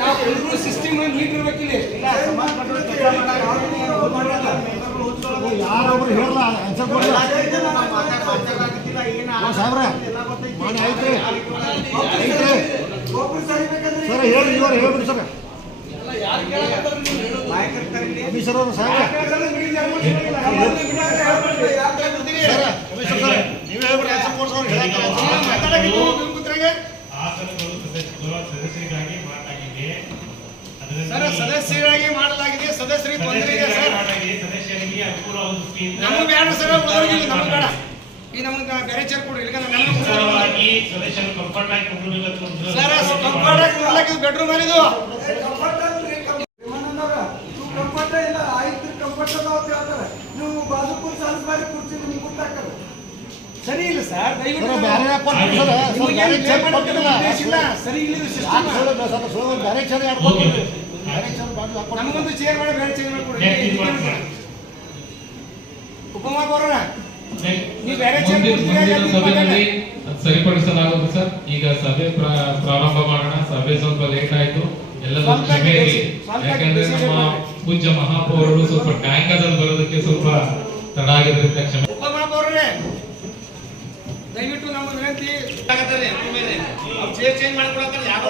ನಾವು system neat ಇರ್ಬೇಕಿಲ್ಲ. ಯಾರೊಬ್ರು ಹೇಳಲ್ಲ answer ಕೊಡಲ್ಲ ಸಾಹೇಬ್ರೆ. ಮಾಡಿ ಆಯ್ತು ಸರ್, ಹೇಳಿ ಇವರು ಹೇಳ್ಬಿಡಿ ಸರ್. ಅಭಿಸರ್ ಅವರು ಸಾಹೇಬ್ರೆ ನೀವೇ ಹೇಳ್ಬಿಡಿ ಆನ್ಸರ್ ಕೊಡ್ಸೋರು ಸದಸ್ಯರಾಗಿ ಮಾಡಲಾಗಿದೆ. ಸದಸ್ಯರಿಗೆ ತೊಂದರೆ ಇದೆ ಸರ್. ನಮಗೆ ಬೇಡ ಸರ್, ನಮಗೆ ಬೇಡ. ಈ ನಮಗೆ ಬೇರೆ ಚೇರ್ ಕೊಡಿ. ಸರ್ ಕಂಫರ್ಟ್ ಆಗಿ ಬೆಡ್ರೂಮ್ ಅಲ್ಲಿ ಇದು ಸರಿ ಇಲ್ಲ ಸರ್. ದಯವಿಟ್ಟು ಸರಿ ನಮಗೊಂದು ಚೇರ್ ಮಾಡಿ ಬೇರೆ ಚೇರ್ ಮಾಡಿಕೊಡಿ. ಉಪಮಾಪ್ ಅವರ ನೀವು ಬೇರೆ ಸಭೆಯಲ್ಲಿ ಸರಿಪಡಿಸಲಾಗುವುದು ಸರ್. ಈಗ ಸಭೆ ಪ್ರಾರಂಭ ಮಾಡೋಣ. ಸಭೆ ಸ್ವಲ್ಪ ಲೇಟ್ ಆಯ್ತು, ಎಲ್ಲರೂ ಕ್ಷಮೆ ಇರಲಿ. ಯಾಕಂದ್ರೆ ನಮ್ಮ ಪೂಜ್ಯ ಮಹಾಪೌರರು ಸ್ವಲ್ಪ ಟ್ಯಾಂಕದಲ್ಲಿ ಬರೋದಕ್ಕೆ ಸ್ವಲ್ಪ ತಡ ಆಗಿರೋದ್ರಿಂದ ಕ್ಷಮೆ. ಉಪಮಾಪ್ ಅವರೇ ದಯವಿಟ್ಟು ನಮ್ಮ ವಿನಂತಿ ಚೇರ್ ಚೇಂಜ್ ಮಾಡ್ಕೊಳಕ್ಕೆ ಯಾರು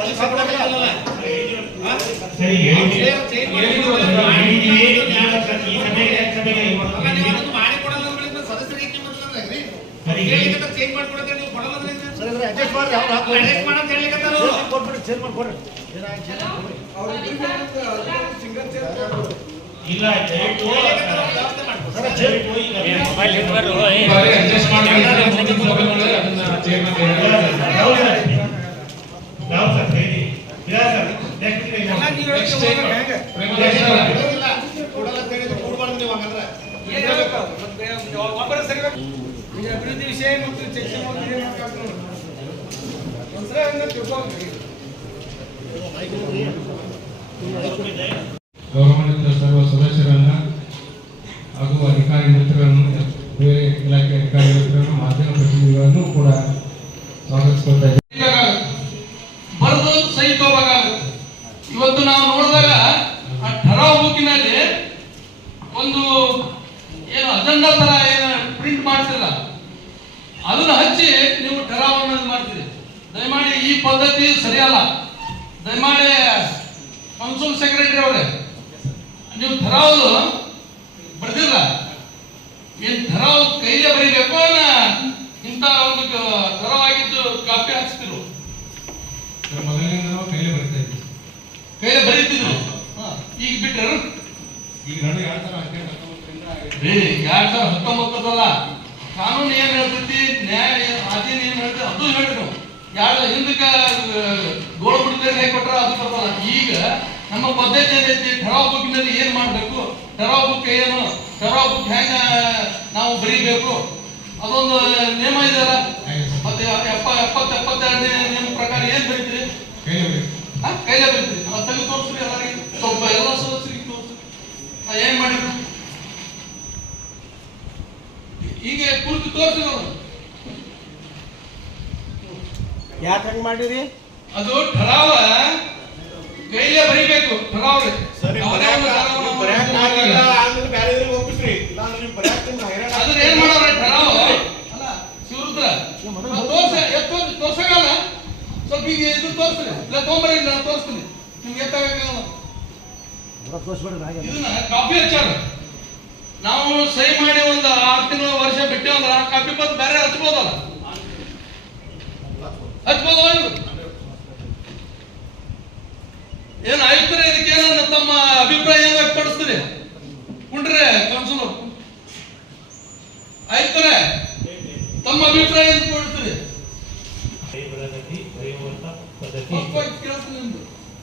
ಚೇಂಜ್ ಮಾಡ್ಕೊಡಕ್ಕೆ ನೀವು ಕೊಡೋದ್ರಿ ಅಡ್ಜಸ್ಟ್ ಮಾಡಿ ಅಡ್ಜಸ್ಟ್ ಮಾಡೋದು ಹೇಳಿಕತ್ತಾರು ಕೊಟ್ಬಿಡಿ. ಚೇಂಜ್ ಮಾಡ್ಕೊಡ್ರಿ. ಇಲ್ಲ ಅಡ್ಜಸ್ಟ್ ಮಾಡಿ ಅಭಿವೃದ್ಧಿ ವಿಷಯ ಮತ್ತು ಚರ್ಚೆ ಗೌರವಾನ್ವಿತ ಸರ್ವ ಸದಸ್ಯರನ್ನ ಹಾಗೂ ಅಧಿಕಾರಿ ಮಿತ್ರರನ್ನು, ಬೇರೆ ಇಲಾಖೆ ಅಧಿಕಾರಿ ಮಿತ್ರರನ್ನು, ಮಾಧ್ಯಮ ಪ್ರತಿನಿಧಿಗಳನ್ನು ಕೂಡ ಸ್ವಾಗತಿಸ್ಕೊಳ್ತಾ ಇದ್ದೇವೆ. ಬರೆದು ಸಹಿತ ಹೋಗಬೇಕಾಗುತ್ತೆ. ಇವತ್ತು ನಾವು ನೋಡಿದಾಗ ಆ ಠರಾವ್ ಬುಕ್ಕಿನಲ್ಲಿ ಒಂದು ಏನು ಅಜೆಂಡಾ ತರ ಏನು ಪ್ರಿಂಟ್ ಮಾಡ್ತಿಲ್ಲ, ಅದನ್ನ ಹಚ್ಚಿ ನೀವು ಠರಾವ್ ಅನ್ನೋದು ಮಾಡ್ತೀರಿ. ದಯಮಾಡಿ ಈ ಪದ್ಧತಿ ಸರಿಯಲ್ಲ. ದಯಮಾಡಿ ಕೌನ್ಸಿಲ್ ಸೆಕ್ರೆಟರಿ ಅವರೇ, ನೀವು ಠರಾವ್ ಬರ್ದಿಲ್ಲ, ಏನ್ ಠರಾವ್ ಕೈಲೇ ಬರೀಬೇಕು, ಇಂತ ಒಂದು ಠರಾವ್ ಆಗಿದ್ದು ಕಾಪಿ ಹಾಕ್ಸ್ತಿರು. ಮೊದಲಿನಿಂದ ನಾವು ಕೈಲೇ ಬರೀತಾ ಇದ್ದೀವಿ, ಕೈಲೇ ಬರೀತಿದ್ರು. ಈಗ ಬಿಟ್ರೆ ಈಗ ನಾನು 2019 ಕಾನೂನು ಏನ್ ಹೇಳ್ತೈತಿ, ನ್ಯಾಯ ಅಧೀನ ಏನ್ ಹೇಳ್ತೈತಿ ಅದು ಹೇಳಿ ನಾವು. ಹಿಂದಕ್ಕೆ ಗೋಳು ಬಿಡ್ತಾರೆ ಕೊಟ್ರ ಅದು ಬರ್ತಲ್ಲ. ಈಗ ನಮ್ಮ ಪದ್ಧತಿ ಏನೈತಿ, ಠರಾವ್ ಬುಕ್ಕಿನಲ್ಲಿ ಏನ್ ಮಾಡ್ಬೇಕು, ಠರಾವ್ ಬುಕ್ ಏನು, ಠರಾವ್ ಬುಕ್ ಹೆಂಗ ನಾವು ಬರೀಬೇಕು, ಅದೊಂದು ನಿಯಮ ಇದೆಯಲ್ಲ. ಮತ್ತೆ 72 ನಿಯಮ ಪ್ರಕಾರ ಏನ್ ಬರೀತೀರಿ, ಕೈಲೇ ಬರೀತೀರಿ. ತೆಗೆದು ತೋರಿಸ್ರಿ ಎಲ್ಲರಿಗೆ, ಸ್ವಲ್ಪ ಎಲ್ಲ ಸದಸ್ಯರಿಗೆ ತೋರಿಸ್ರಿ ಏನ್ ಮಾಡಿದ್ರು. ಹೀಗೆ ಕುರಿತು ತೋರಿಸಿದ್ರು. ಯಾಕೆ ಹಂಗ ಮಾಡಿರಿ? ಅದು ಠರಾವ ಕೈಲೇ ಬರೀಬೇಕು. ಠರಾವ್ ಅದನ್ನ ಏನ್ ಮಾಡೋರ ಠರಾವ್ ಅಲ್ಲ ಶಿವರುದ್ರ ತೋರ್ಸಗಲ್ಲ. ಸ್ವಲ್ಪ ಈಗ ಇದು ತೋರಿಸ್ರಿ, ಇಲ್ಲ ತೊಂಬರಿ, ನಾನು ತೋರಿಸ್ತೀನಿ ನಿಮ್ಗೆ ಎತ್ತಾಗಲ್ಲ. ಇದನ್ನ ಕಾಪಿ ಹಚ್ಚಾರ. ನಾವು ಸಹಿ ಮಾಡಿ ಒಂದು 6 ತಿಂಗಳು ವರ್ಷ ಬಿಟ್ಟೆ ಅಂದ್ರೆ ಆ ಕಾಪಿ ಬಂದು ಬೇರೆ ಹಚ್ಬೋದಲ್ಲ, ಹಚ್ಬೋದು. ಏನ್ ಆಯುಕ್ತರೇ, ಇದಕ್ಕೇನ ತಮ್ಮ ಅಭಿಪ್ರಾಯ ಏನು ವ್ಯಕ್ತಪಡಿಸ್ತೀರಿ? ಕುಂಡ್ರೆ ಕೌನ್ಸಿಲರ್ ಆಯುಕ್ತರೇ, ತಮ್ಮ ಅಭಿಪ್ರಾಯ ಏನು ಕೊಡ್ತೀರಿ?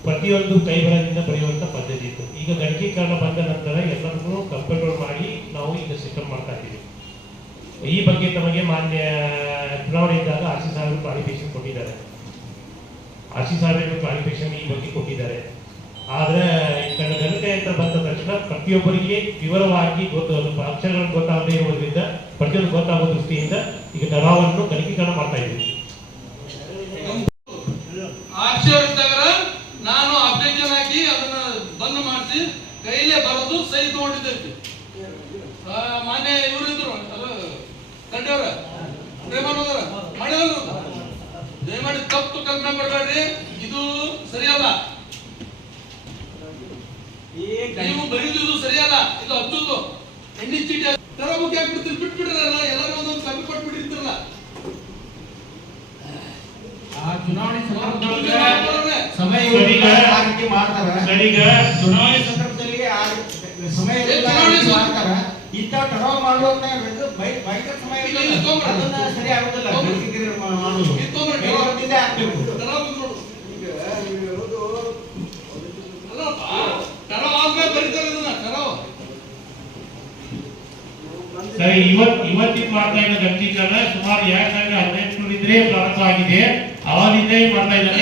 ಪ್ರತಿಯೊಂದು ಕೈಬರದಿಂದ ಬರೆಯುವಂತ ಪದ್ಧತಿ ಇತ್ತು. ಈಗ ಗಣಕೀಕರಣ ಬಂದ ನಂತರ ಎಲ್ಲರೂ ಕಂಪ್ಯೂಟರ್ ಮಾಡಿ ನಾವು ಈಗ ಸಿಸ್ಟಮ್ ಮಾಡ್ತಾ ಇದ್ದೀವಿ. ಈ ಬಗ್ಗೆ ತಮಗೆ ಮಾನ್ಯ ಚುನಾವಣೆ ಇದ್ದಾಗ RC ಸಾಹೇಬರು ಕ್ವಾಲಿಫಿಕೇಶನ್ ಕೊಟ್ಟಿದ್ದಾರೆ. RC ಸಾಹೇಬರು ಕ್ವಾಲಿಫಿಕೇಶನ್ ಈ ಬಗ್ಗೆ ಕೊಟ್ಟಿದ್ದಾರೆ. ಆದ್ರೆ ಗಣಕಯಂತ್ರ ಬಂದ ತಕ್ಷಣ ಪ್ರತಿಯೊಬ್ಬರಿಗೆ ವಿವರವಾಗಿ ಅಕ್ಷರಗಳನ್ನು ಗೊತ್ತಾಗದೇ ಇರುವುದರಿಂದ ಪ್ರತಿಯೊಂದು ಗೊತ್ತಾಗುವ ದೃಷ್ಟಿಯಿಂದ ಈಗ ಠರಾವನ್ನು ಗಣಕೀಕರಣ ಮಾಡ್ತಾ ಇದ್ದೀವಿ. ಆಶ್ಚರ್ಯ ನಾ ದಂಡೆಯವ್ರ ಪ್ರೇಮಾನಂದರ ಮಳೆ ದಯಮಾಡಿ ತಪ್ಪು ಕಲ್ಪನೆ ಮಾಡಬೇಡ್ರಿ, ಇದು ಸರಿಯಲ್ಲ. ನೀವು ಬರೀದು ಸರಿಯಲ್ಲ, ಇದು ಹಚ್ಚುದು ಎಣ್ಣೆ ಚೀಟಿ ತರ ಮುಖ್ಯ ಆಗ್ಬಿಡ್ತೀರಿ, ಬಿಟ್ಬಿಡ್ರಲ್ಲ, ಎಲ್ಲರೂ ಒಂದೊಂದು ಕಾಪಿ ಕೊಟ್ಬಿಟ್ಟಿರ್ತಿರಲ್ಲ. ಆ ಚುನಾವಣೆ ಸಂದರ್ಭದೊಳಗೆ ಸಮಯ ಆ ರೀತಿ ಮಾಡ್ತಾರೆ. ಸರಿಗ ಚುನಾವಣೆ ಸಂದರ್ಭದಲ್ಲಿ ಆ ಸಮಯದಲ್ಲಿ ಮಾಡ್ತಾರೆ. ಇಂಥ ಟರಾವ್ ಮಾಡುವಂತ ಬೈಕರ್ ಸಮಯ ಅದನ್ನ ಸರಿ ಆಗುದಿಲ್ಲ. ಮಾಡೋದು ಬೇರೆಯವರಿಂದ ಆಗ್ಬೇಕು. ಸರಿ, ಇವತ್ತಿನ ಮಾಡ್ತಾ ಇರೋ ಗಂಟೀಕರಣ ಸುಮಾರು 2018 ಇದ್ರೆ ಪ್ರಾರಂಭ ಆಗಿದೆ. ಅವಾಗಿಂದ ಮಾಡ್ತಾ ಇದ್ದಾರೆ.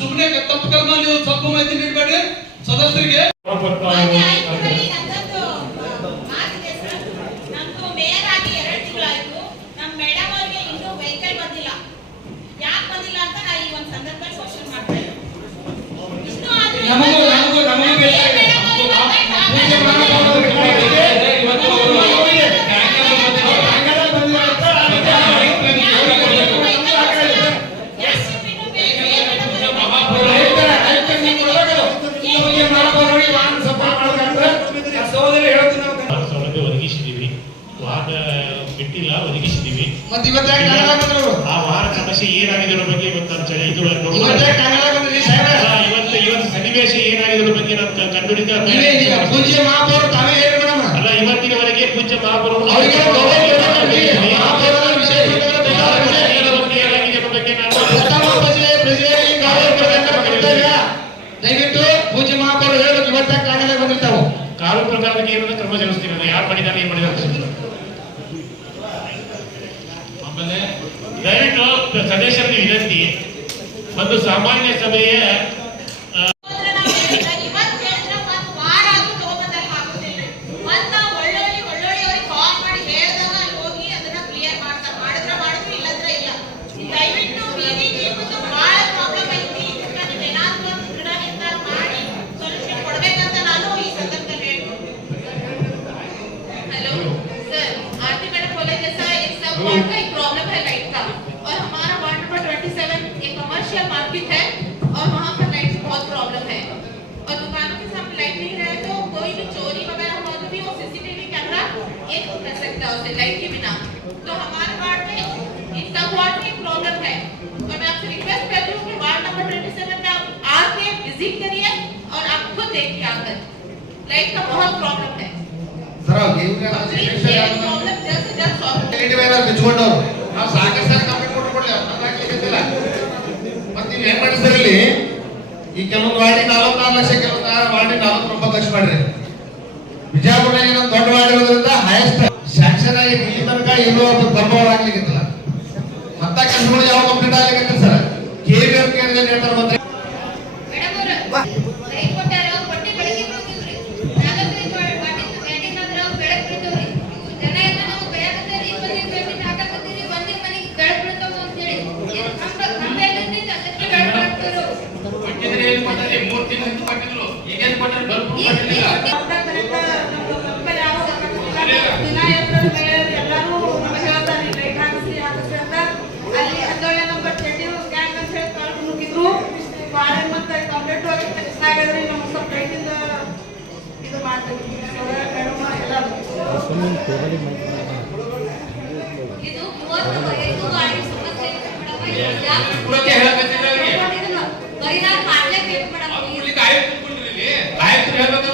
ಸುಮ್ಮನೆ ತಪ್ಪು ಕರ್ಮ ನೀವು ತಪ್ಪು ಮಾಹಿತಿ ನೀಡಬೇಡಿ ಸದಸ್ಯರಿಗೆ. ಬಿಟ್ಟಿಲ್ಲ, ಒದಗಿಸಿದೀವಿ. ಆ ವಾರ ಸಮಸ್ಯೆ ಏನಾಗಿದೆ ಅನ್ನೋ ಬಗ್ಗೆ ಇವತ್ತು ಇವತ್ತು ಸನ್ನಿವೇಶ ಏನಾಗಿದೆ ಬಗ್ಗೆ ನಾನು ಕಂಡುಹಿಡಿದ ಅಲ್ಲ, ಇವತ್ತಿನವರೆಗೆ ಪೂಜ್ಯ ಮಹಾಪೌರರು ದಯವಿಟ್ಟು ಪೂಜ್ಯ ಮಹಾಪೌರ ಹೇಳೋದು ಇವತ್ತ ಕಾನೂನು ಬಂದಿರ್ತಾವೆ. ಕಾನೂನು ಪ್ರಕಾರಕ್ಕೆ ಏನಂದ್ರೆ ಕ್ರಮ ಜರುಗಿಸ್ತೀನಿ. ಯಾರು ಮಾಡಿದ್ದಾರೆ, ಏನ್ ಮಾಡಿದ್ದಾರೆ ಆಮೇಲೆ ದಯವಿಟ್ಟು ಸದಸ್ಯರಿಗೆ ವಿನಂತಿ, ಒಂದು ಸಾಮಾನ್ಯ ಸಭೆಯ मार्केट है और वहाँ पर लाइट की बहुत प्रॉब्लम है और दुकानों के सामने लाइट नहीं रहे तो कोई भी चोरी वगैरह हो तो भी वो सीसीटीवी कैमरा एक कर सकता है उसे लाइट के बिना। तो हमारे वार्ड में इन सब वार्ड में प्रॉब्लम है और मैं आपसे रिक्वेस्ट करती हूँ कि वार्ड नंबर 27 में आप आके विजिट करिए और आप खुद देखिए आकर लाइट का बहुत प्रॉब्लम है। प्रॉब्लम जल्द से जल्द सॉल्व ಏನ್ ಮಾಡಿಸ್ತಾರೆ ಇಲ್ಲಿ? ಈ ಕೆಲವೊಂದು ವಾರ್ಡಿ 44 ಲಕ್ಷ, ಕೆಲವೊಂದು ವಾರ್ಡಿ 49 ಲಕ್ಷ ಮಾಡ್ರಿ. ಬಿಜಾಪುರನಾಗ ಇನ್ನೊಂದು ದೊಡ್ಡ ವಾರ್ಡ್ ಇರೋದ್ರಿಂದ ಹೈಯೆಸ್ಟ್ ಸ್ಯಾಂಕ್ಷನ್ ಆಗಿ ಇಲ್ಲಿ ತನಕ ಎಲ್ಲೋ ಕಂಪೌಂಡ್ ಆಗ್ಲಿಕ್ಕಿಲ್ಲ. ಮತ್ತ ಕೆಲಸಗಳು ಯಾವ ಕಂಪ್ಲೀಟ್ ಆಗ್ಲಿಕ್ಕೆ ಸರ್ ಕೇಳಿದ್ರು ಕೇಳಿದ್ರೆ ಹೇಳ್ತಾರೆ ಮತ್ತೆ ಲೈಟ್ ಕೊಟ್ಟಾರೆ ಅವ್ರು ಪಟ್ಟಿ ಬೆಳಗ್ಗೆ ಹೋಗಿದ್ರಿ ನಾಗತ್ರಿ ಬ್ಯಾಟಿಂಗ್ ಅಂದ್ರೆ ಅವ್ರು ಬೆಳಗ್ಗೆ ಬಿಡ್ತವ್ರಿ ಜನ ಎಲ್ಲ ನಾವು ಬೆಳಕತ್ತೀರಿ 25 ಬ್ಯಾಟಿಂಗ್ ಹಾಕಕತ್ತೀರಿ ಒಂದೇ ಮನೆಗೆ ಬೆಳಗ್ಗೆ ಬಿಡ್ತಾವ ಅಂತ ಹೇಳಿ ಕಂಬೆ ಅದಕ್ಕೆ ಬೆಳಗ್ಗೆ ಹಾಕ್ತಾರೋ ಕೊಟ್ಟಿದ್ರೆ ಏನು ಮಾಡ್ತಾರೆ? 3 ತಿಂಗಳು ಹಿಂದೆ ಕೊಟ್ಟಿದ್ರು, ಈಗೇನು ಕೊಟ್ಟರೆ ಬಲ್ಬ್ ಕೊಟ್ಟಿಲ್ಲ. ಎಲ್ಲರೂ ಹೇಳ್ತಾರೆ ಲೈಟ್ ಹಾಕಿಸಿ ಹಾಕಿಸಿ ಅಂತ. ಅಲ್ಲಿ 11 ನಂಬರ್ ಚೆಂಡಿ ಗ್ಯಾಂಗ್ ಅಂತ ಹೇಳಿ ಕಳ್ಕೊಂಡು ಹೋಗಿದ್ರು. ವಾರ್ಡ್ ಮತ್ತೆ ಕಂಪ್ಲೇಂಟ್ ಆಗಿದ್ರೆ ನಮ್ಗೆ ಸ್ವಲ್ಪ ಲೈಟಿಂದ ಇದು ಮಾಡ್ತೀವಿ ಇದು 35 ಗಾಡಿ ಸಮಸ್ಯೆ ಇದೆ ಮೇಡಮ್. ಬರೀ ನಾನು ಮಾಡ್ಲೇಬೇಕು ಮೇಡಮ್. ಆಯುಕ್ತರು ಹೇಳ್ಬೇಕು